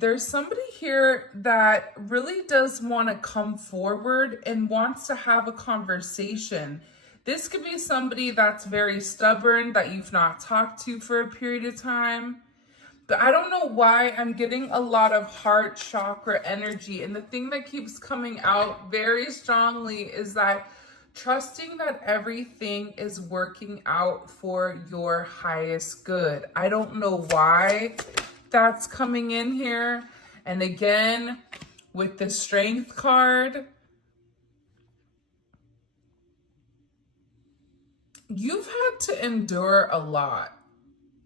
There's somebody here that really does want to come forward and wants to have a conversation. This could be somebody that's very stubborn that you've not talked to for a period of time. But I don't know why I'm getting a lot of heart chakra energy. And the thing that keeps coming out very strongly is that trusting that everything is working out for your highest good. I don't know why that's coming in here. And again, with the Strength card, you've had to endure a lot.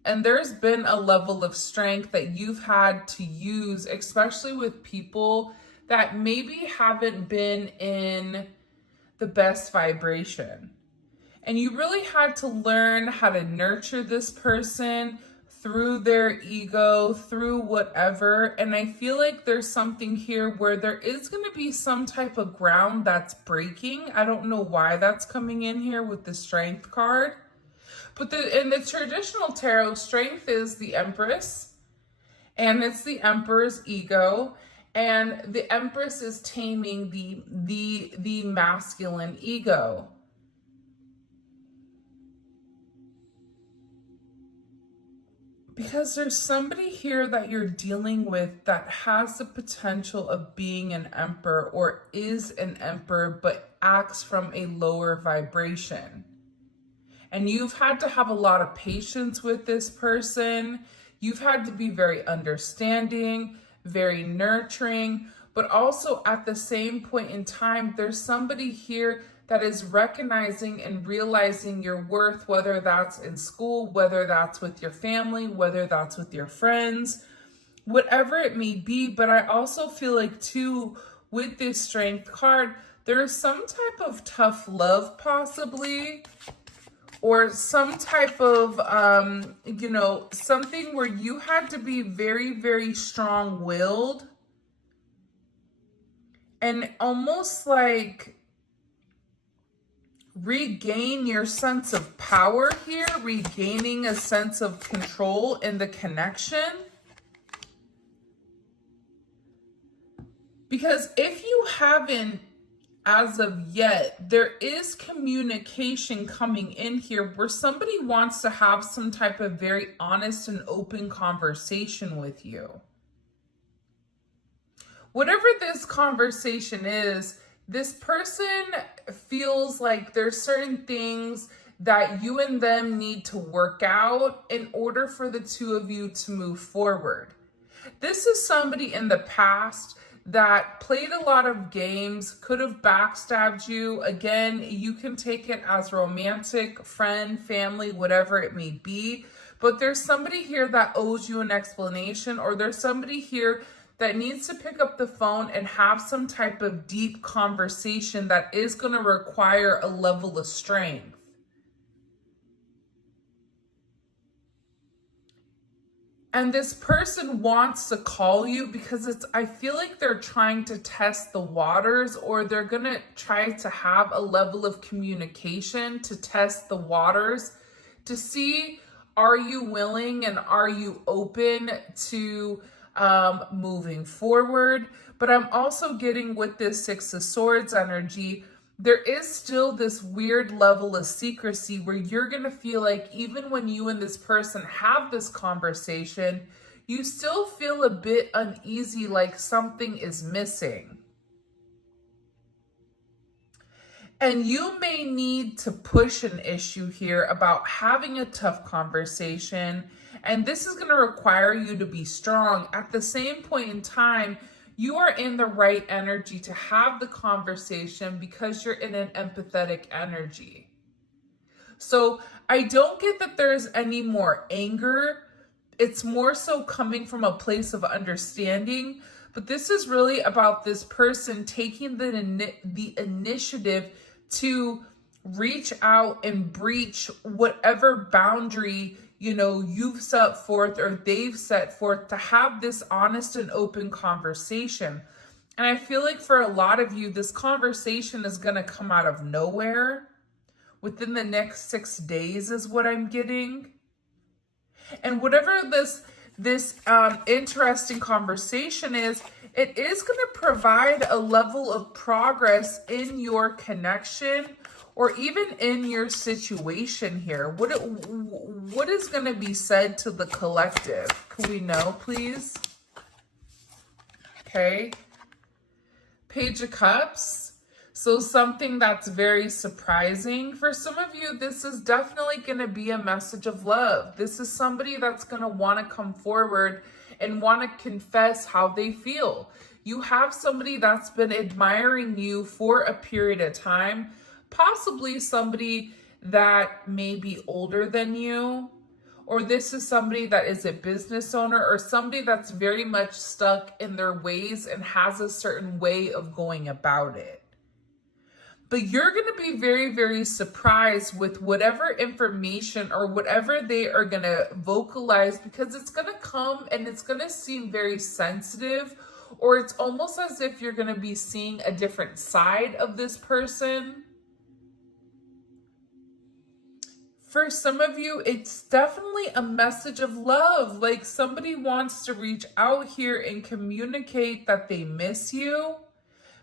And there's been a level of strength that you've had to use, especially with people that maybe haven't been in the best vibration. And you really had to learn how to nurture this person through their ego, through whatever. And I feel like there's something here where there is going to be some type of ground that's breaking. I don't know why that's coming in here with the Strength card. But in the traditional tarot, Strength is the Empress, and it's the Emperor's ego, and the Empress is taming the masculine ego. Because there's somebody here that you're dealing with that has the potential of being an emperor or is an emperor, but acts from a lower vibration. And you've had to have a lot of patience with this person. You've had to be very understanding, very nurturing, but also at the same point in time, there's somebody here that is recognizing and realizing your worth, whether that's in school, whether that's with your family, whether that's with your friends, whatever it may be. But I also feel like too, with this Strength card, there is some type of tough love possibly, or some type of, something where you had to be very, very strong-willed and almost like regain your sense of power here, regaining a sense of control in the connection. Because if you haven't, as of yet, there is communication coming in here where somebody wants to have some type of very honest and open conversation with you. Whatever this conversation is, this person feels like there's certain things that you and them need to work out in order for the two of you to move forward. This is somebody in the past that played a lot of games, could have backstabbed you. Again, you can take it as romantic, friend, family, whatever it may be. But there's somebody here that owes you an explanation, or there's somebody here that needs to pick up the phone and have some type of deep conversation that is going to require a level of strength. And this person wants to call you because I feel like they're trying to test the waters, or they're going to try to have a level of communication to test the waters to see, are you willing and are you open to moving forward? But I'm also getting with this Six of Swords energy, there is still this weird level of secrecy where you're going to feel like even when you and this person have this conversation, you still feel a bit uneasy, like something is missing. And you may need to push an issue here about having a tough conversation. And this is going to require you to be strong. At the same point in time, you are in the right energy to have the conversation because you're in an empathetic energy. So I don't get that there's any more anger. It's more so coming from a place of understanding. But this is really about this person taking the initiative to reach out and breach whatever boundary you've set forth or they've set forth, to have this honest and open conversation. And I feel like for a lot of you, this conversation is going to come out of nowhere within the next 6 days is what I'm getting. And whatever this interesting conversation is, it is going to provide a level of progress in your connection or even in your situation here. What is going to be said to the collective? Can we know, please? Okay. Page of Cups. So something that's very surprising. For some of you, this is definitely going to be a message of love. This is somebody that's going to want to come forward and want to confess how they feel. You have somebody that's been admiring you for a period of time, possibly somebody that may be older than you, or this is somebody that is a business owner or somebody that's very much stuck in their ways and has a certain way of going about it. But you're going to be very, very surprised with whatever information or whatever they are going to vocalize, because it's going to come and it's going to seem very sensitive, or it's almost as if you're going to be seeing a different side of this person. For some of you, it's definitely a message of love. Like somebody wants to reach out here and communicate that they miss you.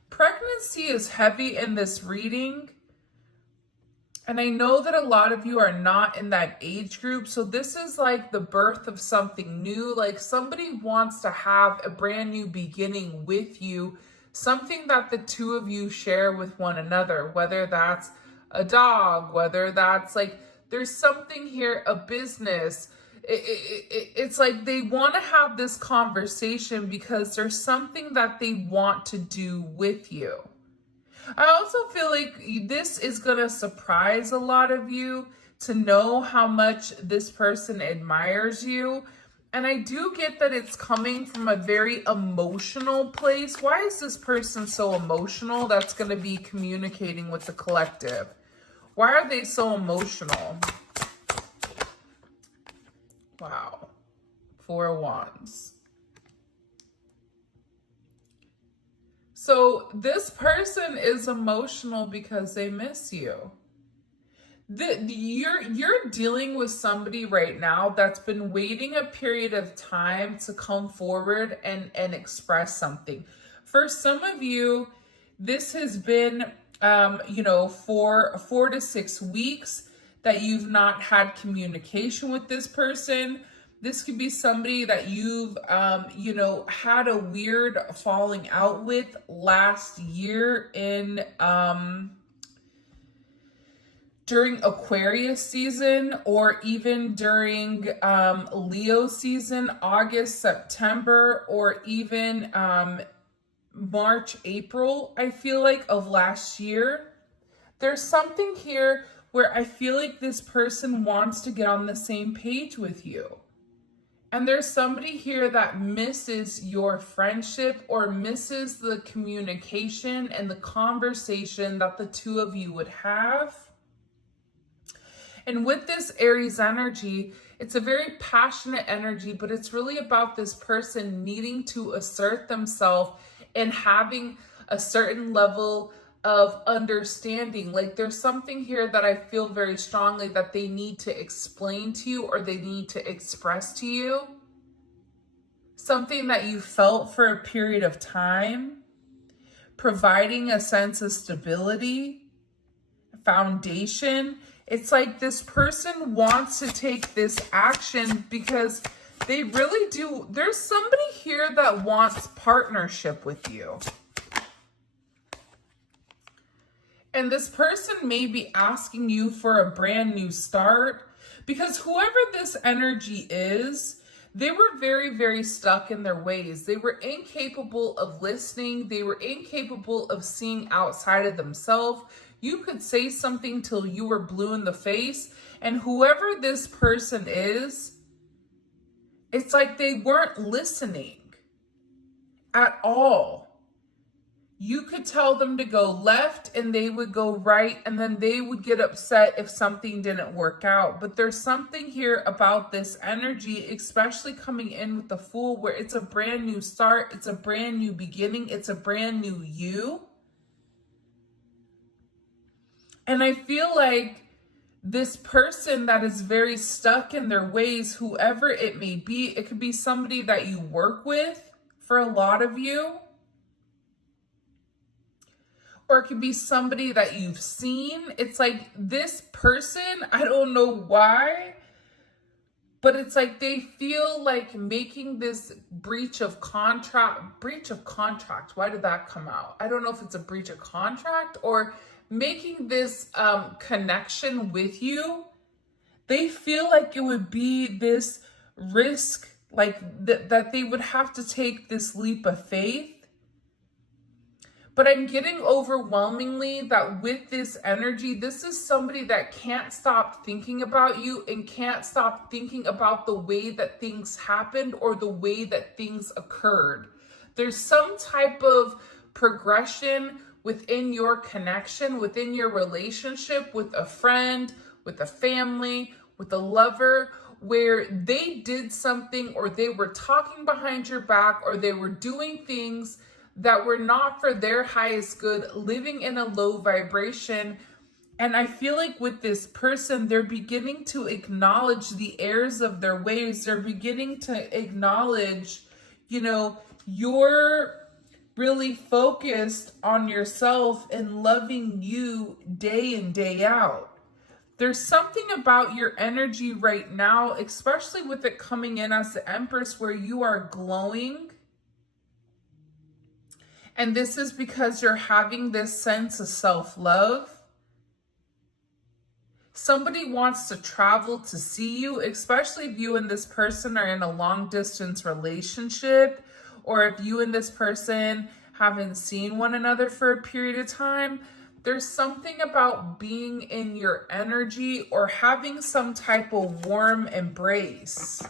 Pregnancy is heavy in this reading. And I know that a lot of you are not in that age group. So this is like the birth of something new. Like somebody wants to have a brand new beginning with you. Something that the two of you share with one another. Whether that's a dog, whether that's like, there's something here, a business. It's like they want to have this conversation because there's something that they want to do with you. I also feel like this is going to surprise a lot of you to know how much this person admires you. And I do get that it's coming from a very emotional place. Why is this person so emotional? That's going to be communicating with the collective. Why are they so emotional? Wow. 4 of Wands. So this person is emotional because they miss you. You're dealing with somebody right now that's been waiting a period of time to come forward and express something. For some of you, this has been, for 4 to 6 weeks that you've not had communication with this person. This could be somebody that you've, had a weird falling out with last year in, during Aquarius season, or even during Leo season, August, September, or even March, April, I feel like, of last year. There's something here where I feel like this person wants to get on the same page with you. And there's somebody here that misses your friendship or misses the communication and the conversation that the two of you would have. And with this Aries energy, it's a very passionate energy, but it's really about this person needing to assert themselves and having a certain level of understanding. Like there's something here that I feel very strongly that they need to explain to you, or they need to express to you. Something that you felt for a period of time, providing a sense of stability, foundation. It's like this person wants to take this action because they really do. There's somebody here that wants partnership with you. And this person may be asking you for a brand new start, because whoever this energy is, they were very, very stuck in their ways. They were incapable of listening. They were incapable of seeing outside of themselves. You could say something till you were blue in the face. And whoever this person is, it's like they weren't listening at all. You could tell them to go left and they would go right, and then they would get upset if something didn't work out. But there's something here about this energy, especially coming in with the Fool, where it's a brand new start, it's a brand new beginning, it's a brand new you. And I feel like this person that is very stuck in their ways, whoever it may be. It could be somebody that you work with for a lot of you, or it could be somebody that you've seen. It's like this person, I don't know why, but it's like they feel like making this breach of contract. Why did that come out? I don't know if it's a breach of contract or making this connection with you. They feel like it would be this risk, like that they would have to take this leap of faith. But I'm getting overwhelmingly that with this energy, this is somebody that can't stop thinking about you and can't stop thinking about the way that things happened or the way that things occurred. There's some type of progression within your connection, within your relationship with a friend, with a family, with a lover, where they did something or they were talking behind your back or they were doing things that were not for their highest good, living in a low vibration. And I feel like with this person, they're beginning to acknowledge the errors of their ways. They're beginning to acknowledge, you're really focused on yourself and loving you day in, day out. There's something about your energy right now, especially with it coming in as the Empress, where you are glowing. And this is because you're having this sense of self-love. Somebody wants to travel to see you, especially if you and this person are in a long distance relationship, or if you and this person haven't seen one another for a period of time. There's something about being in your energy or having some type of warm embrace.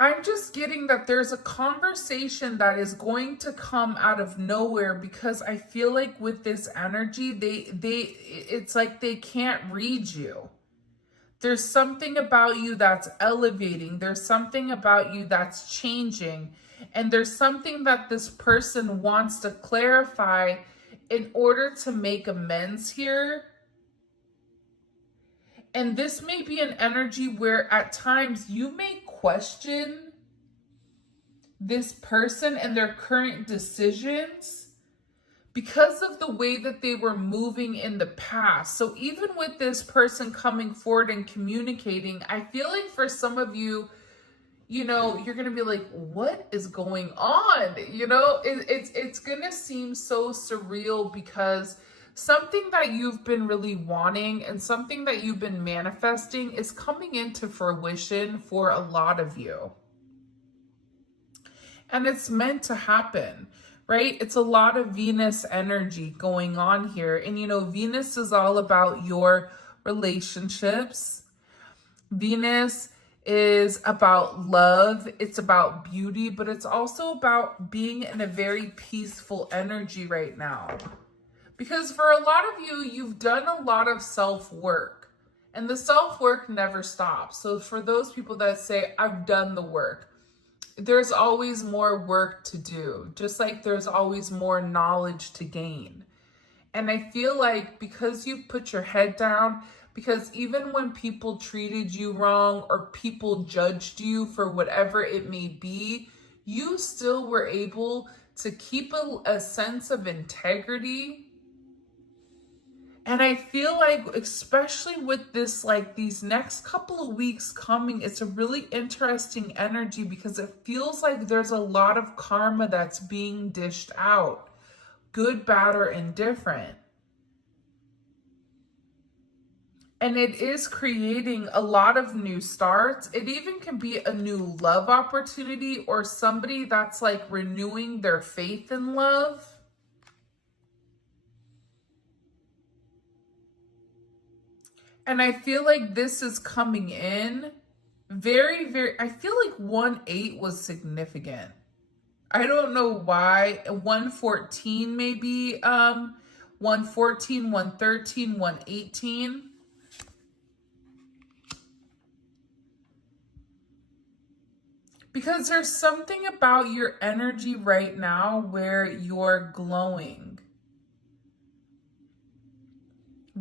I'm just getting that there's a conversation that is going to come out of nowhere, because I feel like with this energy, it's like they can't read you. There's something about you that's elevating. There's something about you that's changing. And there's something that this person wants to clarify in order to make amends here. And this may be an energy where at times you may question this person and their current decisions because of the way that they were moving in the past. So even with this person coming forward and communicating, I feel like for some of you, you're going to be like, what is going on? It's going to seem so surreal, because something that you've been really wanting and something that you've been manifesting is coming into fruition for a lot of you. And it's meant to happen, right? It's a lot of Venus energy going on here. And, Venus is all about your relationships. Venus is about love. It's about beauty, but it's also about being in a very peaceful energy right now. Because for a lot of you, you've done a lot of self-work, and the self-work never stops. So for those people that say, I've done the work, there's always more work to do, just like there's always more knowledge to gain. And I feel like because you put your head down, because even when people treated you wrong or people judged you for whatever it may be, you still were able to keep a sense of integrity. And I feel like, especially with this, like these next couple of weeks coming, it's a really interesting energy, because it feels like there's a lot of karma that's being dished out, good, bad, or indifferent. And it is creating a lot of new starts. It even can be a new love opportunity, or somebody that's like renewing their faith in love. And I feel like this is coming in very, very, I feel like 1-8 was significant. I don't know why. 114 maybe, 114, 113, 118. Because there's something about your energy right now where you're glowing.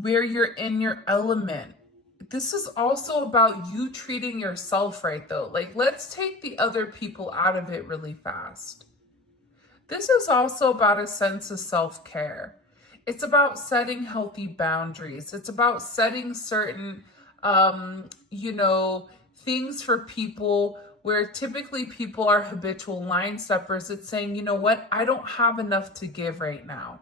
where you're in your element. This is also about you treating yourself right, though. Like, let's take the other people out of it really fast. This is also about a sense of self-care. It's about setting healthy boundaries. It's about setting certain, things for people where typically people are habitual line steppers. It's saying, you know what, I don't have enough to give right now.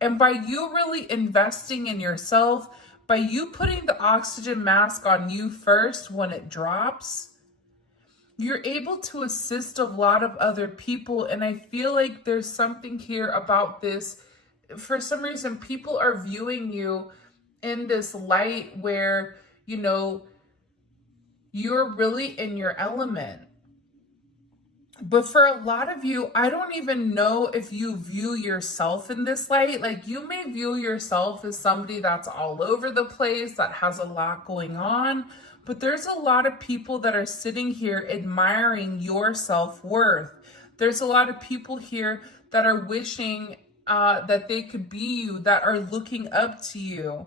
And by you really investing in yourself, by you putting the oxygen mask on you first when it drops, you're able to assist a lot of other people. And I feel like there's something here about this. For some reason, people are viewing you in this light where, you're really in your element. But for a lot of you, I don't even know if you view yourself in this light. Like, you may view yourself as somebody that's all over the place, that has a lot going on. But there's a lot of people that are sitting here admiring your self-worth. There's a lot of people here that are wishing that they could be you, that are looking up to you.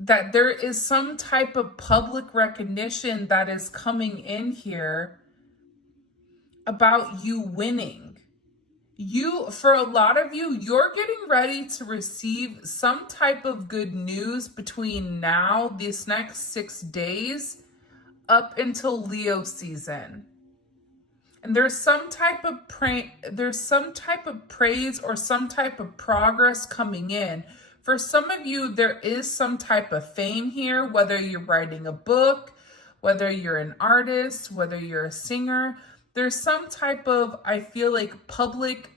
That there is some type of public recognition that is coming in here about you winning. For a lot of you, you're getting ready to receive some type of good news between now, these next 6 days, up until Leo season. And there's some type of praise or some type of progress coming in. For some of you, there is some type of fame here, whether you're writing a book, whether you're an artist, whether you're a singer. There's some type of, I feel like, public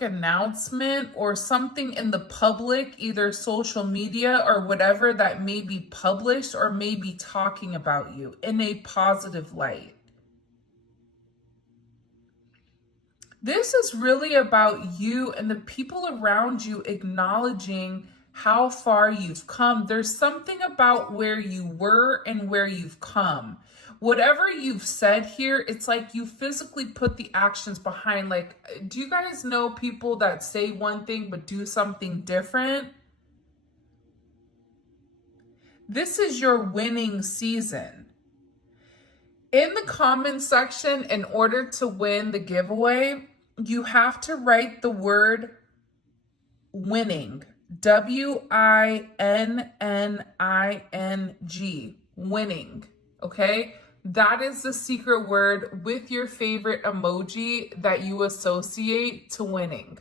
announcement or something in the public, either social media or whatever, that may be published or may be talking about you in a positive light. This is really about you and the people around you acknowledging how far you've come. There's something about where you were and where you've come. Whatever you've said here, it's like you physically put the actions behind. Like, do you guys know people that say one thing but do something different? This is your winning season. In the comments section, in order to win the giveaway, you have to write the word winning. WINNING. Winning. Okay? That is the secret word with your favorite emoji that you associate to winning.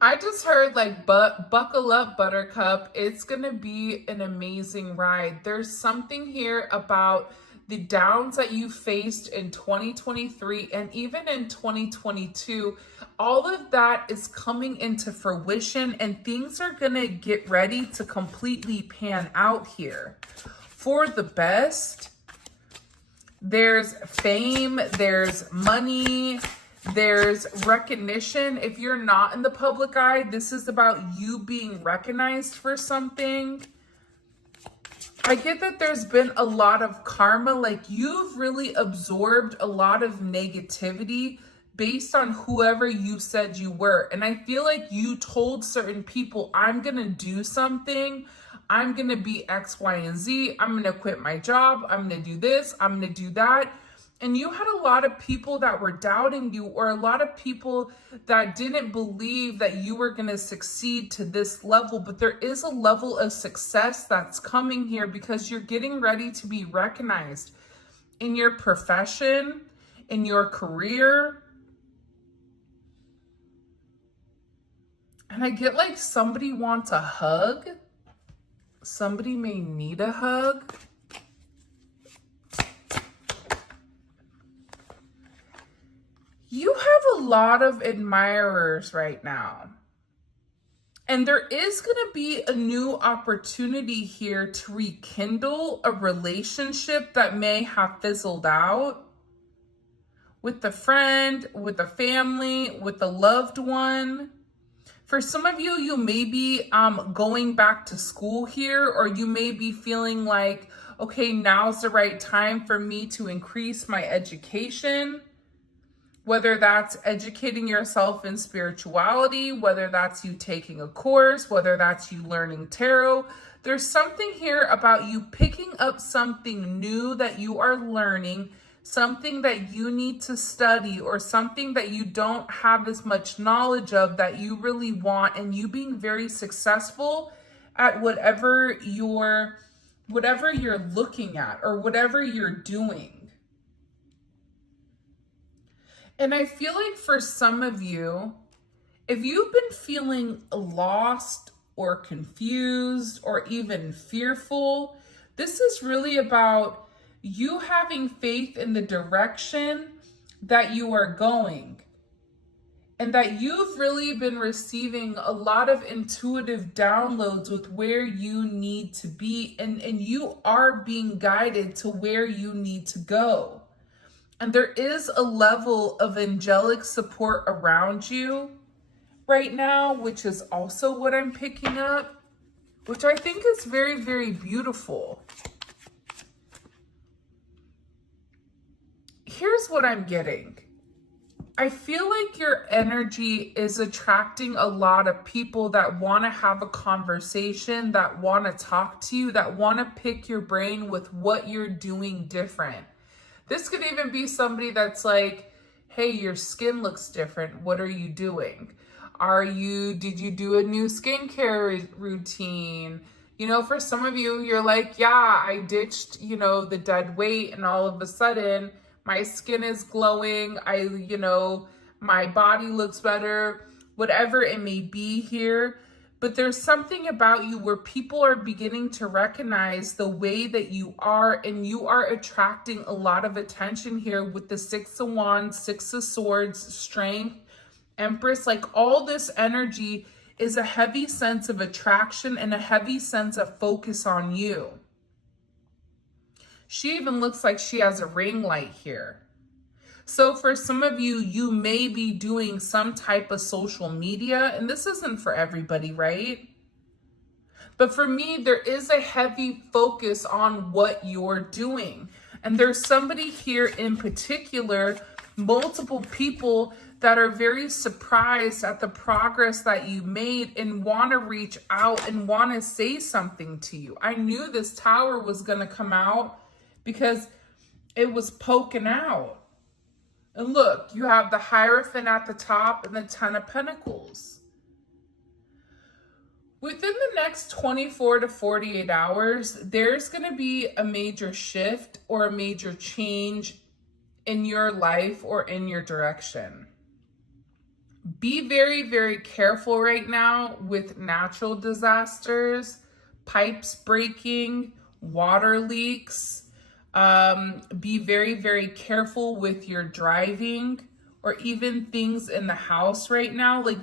I just heard, like, buckle up, Buttercup. It's going to be an amazing ride. There's something here about the downs that you faced in 2023 and even in 2022. All of that is coming into fruition, and things are going to get ready to completely pan out here for the best. There's fame, there's money, there's recognition. If you're not in the public eye, this is about you being recognized for something. I get that there's been a lot of karma, like you've really absorbed a lot of negativity based on whoever you said you were. And I feel like you told certain people, I'm going to do something. I'm going to be X, Y, and Z. I'm going to quit my job. I'm going to do this. I'm going to do that. And you had a lot of people that were doubting you, or a lot of people that didn't believe that you were going to succeed to this level. But there is a level of success that's coming here because you're getting ready to be recognized in your profession, in your career. And I get like somebody wants a hug. Somebody may need a hug. You have a lot of admirers right now. And there is going to be a new opportunity here to rekindle a relationship that may have fizzled out with a friend, with a family, with a loved one. For some of you, you may be going back to school here, or you may be feeling like, okay, now's the right time for me to increase my education. Whether that's educating yourself in spirituality, whether that's you taking a course, whether that's you learning tarot, there's something here about you picking up something new that you are learning, something that you need to study, or something that you don't have as much knowledge of that you really want, and you being very successful at whatever you're looking at or whatever you're doing. And I feel like for some of you, if you've been feeling lost or confused or even fearful, this is really about you having faith in the direction that you are going. And that you've really been receiving a lot of intuitive downloads with where you need to be. And you are being guided to where you need to go. And there is a level of angelic support around you right now, which is also what I'm picking up, which I think is very, very beautiful. Here's what I'm getting. I feel like your energy is attracting a lot of people that want to have a conversation, that want to talk to you, that want to pick your brain with what you're doing different. This could even be somebody that's like, hey, your skin looks different. What are you doing? Did you do a new skincare routine? You know, for some of you, you're like, yeah, I ditched, the dead weight, and all of a sudden my skin is glowing. My body looks better, whatever it may be here. But there's something about you where people are beginning to recognize the way that you are, and you are attracting a lot of attention here with the 6 of Wands, 6 of Swords, Strength, Empress. Like, all this energy is a heavy sense of attraction and a heavy sense of focus on you. She even looks like she has a ring light here. So for some of you, you may be doing some type of social media, and this isn't for everybody, right? But for me, there is a heavy focus on what you're doing. And there's somebody here in particular, multiple people that are very surprised at the progress that you made and want to reach out and want to say something to you. I knew this Tower was going to come out because it was poking out. And look, you have the Hierophant at the top and the 10 of Pentacles. Within the next 24 to 48 hours, there's going to be a major shift or a major change in your life or in your direction. Be very, very careful right now with natural disasters, pipes breaking, water leaks. Be very, very careful with your driving or even things in the house right now. Like,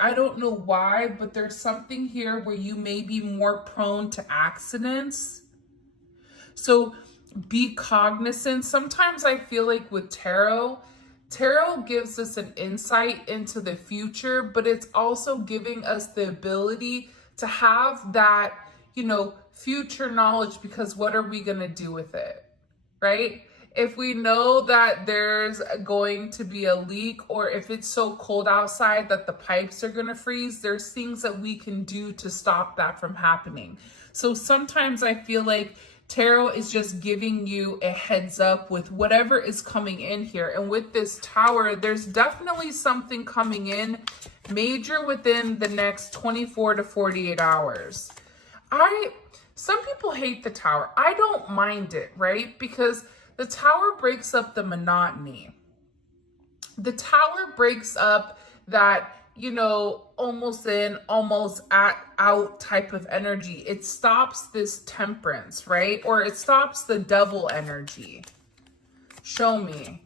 I don't know why, but there's something here where you may be more prone to accidents. So be cognizant. Sometimes I feel like with tarot gives us an insight into the future, but it's also giving us the ability to have that, future knowledge, because what are we going to do with it? Right? If we know that there's going to be a leak, or if it's so cold outside that the pipes are going to freeze, there's things that we can do to stop that from happening. So sometimes I feel like tarot is just giving you a heads up with whatever is coming in here. And with this Tower, there's definitely something coming in major within the next 24 to 48 hours. Some people hate the Tower. I don't mind it, right? Because the Tower breaks up the monotony. The Tower breaks up that, almost in, almost out type of energy. It stops this temperance, right? Or it stops the devil energy. Show me.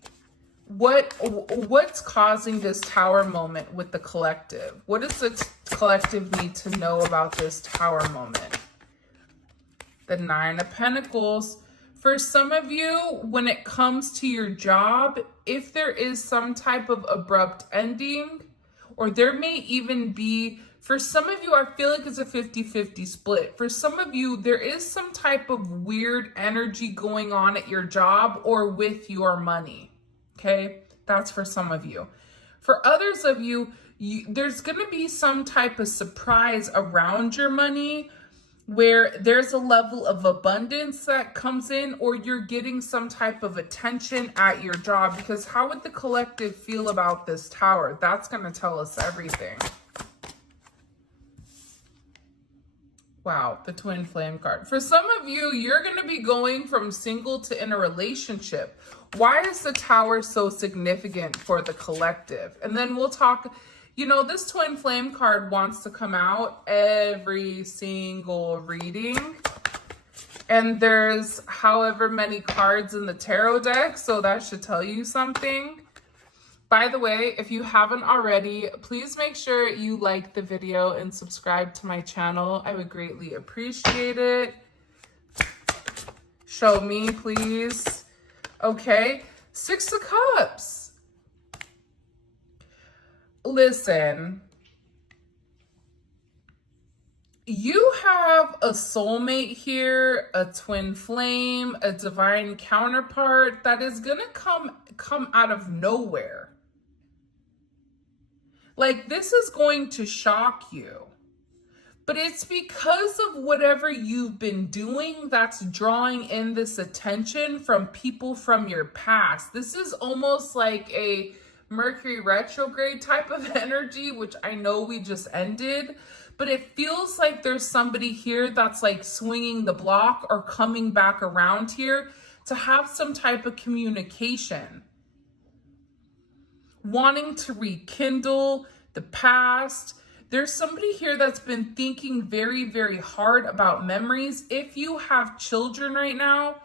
What's causing this Tower moment with the collective? What does the collective need to know about this Tower moment? The 9 of Pentacles. For some of you, when it comes to your job, if there is some type of abrupt ending, or there may even be For some of you, I feel like it's a 50-50 split. For some of you, there is some type of weird energy going on at your job or with your money. Okay, that's for some of you. For others of you, there's going to be some type of surprise around your money where there's a level of abundance that comes in, or you're getting some type of attention at your job. Because how would the collective feel about this Tower? That's going to tell us everything. Wow, the Twin Flame card. For some of you, you're going to be going from single to in a relationship. Why is the Tower so significant for the collective? And then we'll talk, you know, this Twin Flame card wants to come out every single reading. And there's however many cards in the tarot deck, so that should tell you something. By the way, if you haven't already, please make sure you like the video and subscribe to my channel. I would greatly appreciate it. Show me, please. Okay, Six of Cups. Listen, you have a soulmate here, a twin flame, a divine counterpart that is gonna come out of nowhere. Like, this is going to shock you, but it's because of whatever you've been doing that's drawing in this attention from people from your past. This is almost like a Mercury retrograde type of energy, which I know we just ended, but it feels like there's somebody here that's like swinging the block or coming back around here to have some type of communication, wanting to rekindle the past. There's somebody here that's been thinking very, very hard about memories. If you have children right now,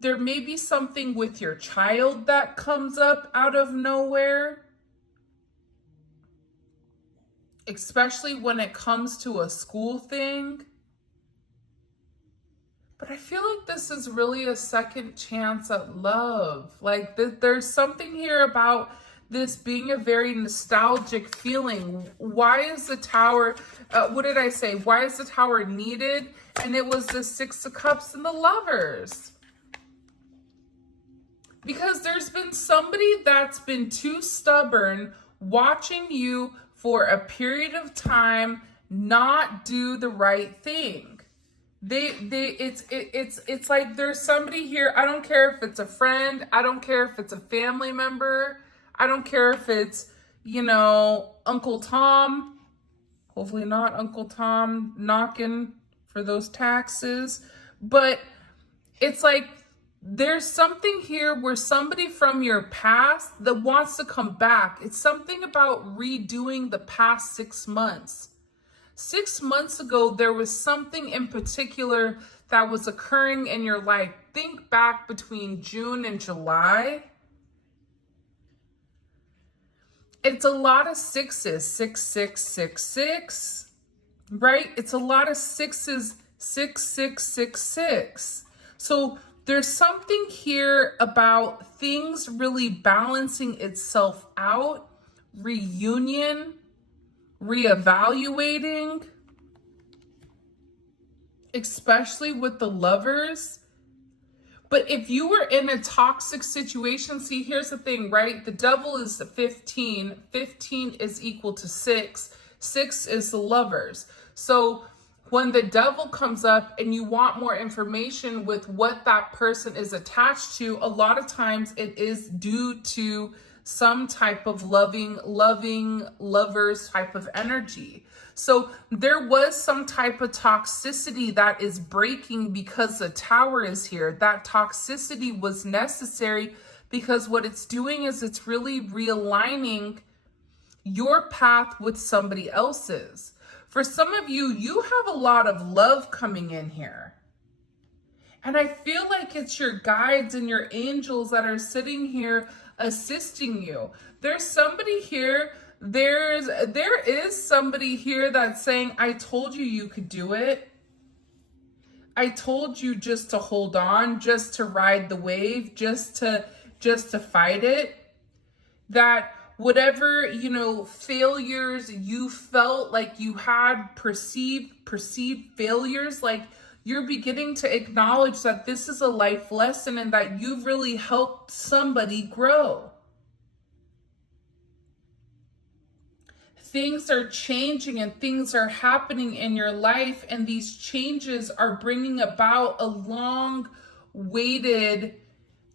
there may be something with your child that comes up out of nowhere, especially when it comes to a school thing. But I feel like this is really a second chance at love. Like, there's something here about this being a very nostalgic feeling. Why is the Tower, what did I say? Why is the Tower needed? And it was the Six of Cups and the Lovers. Because there's been somebody that's been too stubborn watching you for a period of time not do the right thing. It's like there's somebody here. I don't care if it's a friend. I don't care if it's a family member. I don't care if it's, you know, Uncle Tom. Hopefully not Uncle Tom knocking for those taxes. But it's like there's something here where somebody from your past that wants to come back. It's something about redoing the past 6 months. 6 months ago, there was something in particular that was occurring in your life. Think back between June and July. It's a lot of sixes, 6666, right? It's a lot of sixes, 6666. So there's something here about things really balancing itself out, reunion, reevaluating, especially with the Lovers. But if you were in a toxic situation, see, here's the thing, right? The Devil is the 15. 15 is equal to 6. 6 is the Lovers. So when the Devil comes up and you want more information with what that person is attached to, a lot of times it is due to some type of loving lovers type of energy. So there was some type of toxicity that is breaking because the Tower is here. That toxicity was necessary because what it's doing is it's really realigning your path with somebody else's. For some of you, you have a lot of love coming in here. And I feel like it's your guides and your angels that are sitting here assisting you. There's somebody here, there is somebody here that's saying, I told you you could do it. I told you just to hold on, just to ride the wave, just to fight it. That whatever, you know, failures you felt like you had, perceived failures, like you're beginning to acknowledge that this is a life lesson and that you've really helped somebody grow. Things are changing and things are happening in your life, and these changes are bringing about a long-awaited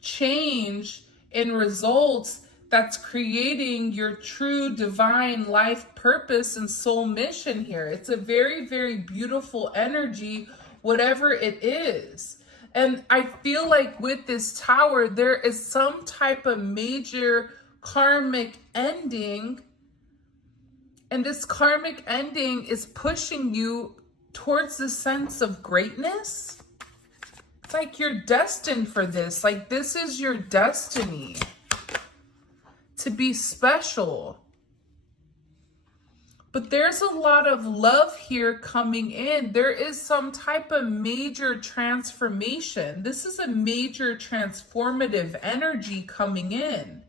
change in results that's creating your true divine life purpose and soul mission here. It's a very, very beautiful energy, whatever it is. And I feel like with this Tower, there is some type of major karmic ending. And this karmic ending is pushing you towards the sense of greatness. It's like you're destined for this. Like this is your destiny to be special. But there's a lot of love here coming in. There is some type of major transformation. This is a major transformative energy coming in.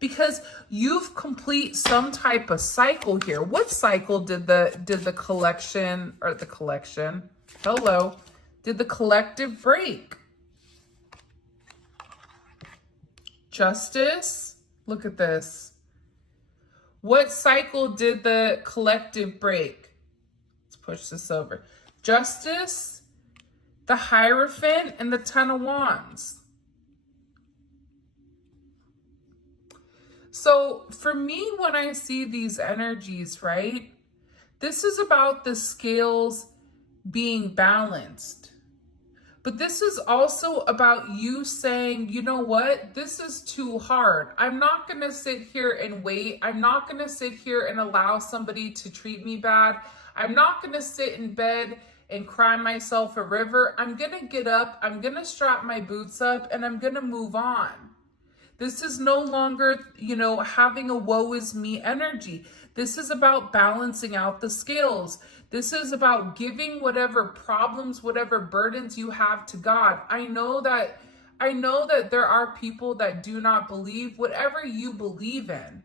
Because you've complete some type of cycle here. What cycle did the collection did the collective break? Justice. Look at this. What cycle did the collective break? Let's push this over. Justice, the Hierophant, and the Ten of Wands. So for me, when I see these energies, right, this is about the scales being balanced. But this is also about you saying, you know what, this is too hard. I'm not going to sit here and wait. I'm not going to sit here and allow somebody to treat me bad. I'm not going to sit in bed and cry myself a river. I'm going to get up. I'm going to strap my boots up and I'm going to move on. This is no longer, you know, having a woe is me energy. This is about balancing out the scales. This is about giving whatever problems, whatever burdens you have to God. I know that there are people that do not believe whatever you believe in.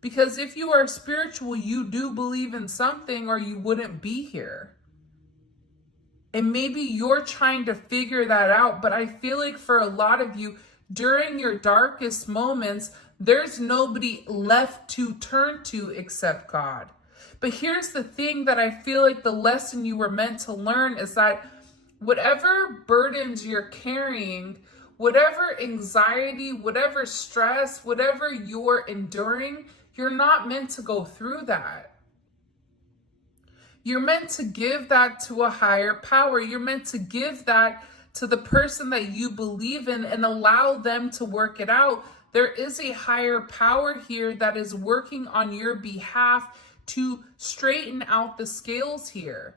Because if you are spiritual, you do believe in something or you wouldn't be here. And maybe you're trying to figure that out, but I feel like for a lot of you, during your darkest moments, there's nobody left to turn to except God. But here's the thing that I feel like the lesson you were meant to learn is that whatever burdens you're carrying, whatever anxiety, whatever stress, whatever you're enduring, you're not meant to go through that. You're meant to give that to a higher power. You're meant to give that to the person that you believe in and allow them to work it out. There is a higher power here that is working on your behalf to straighten out the scales here.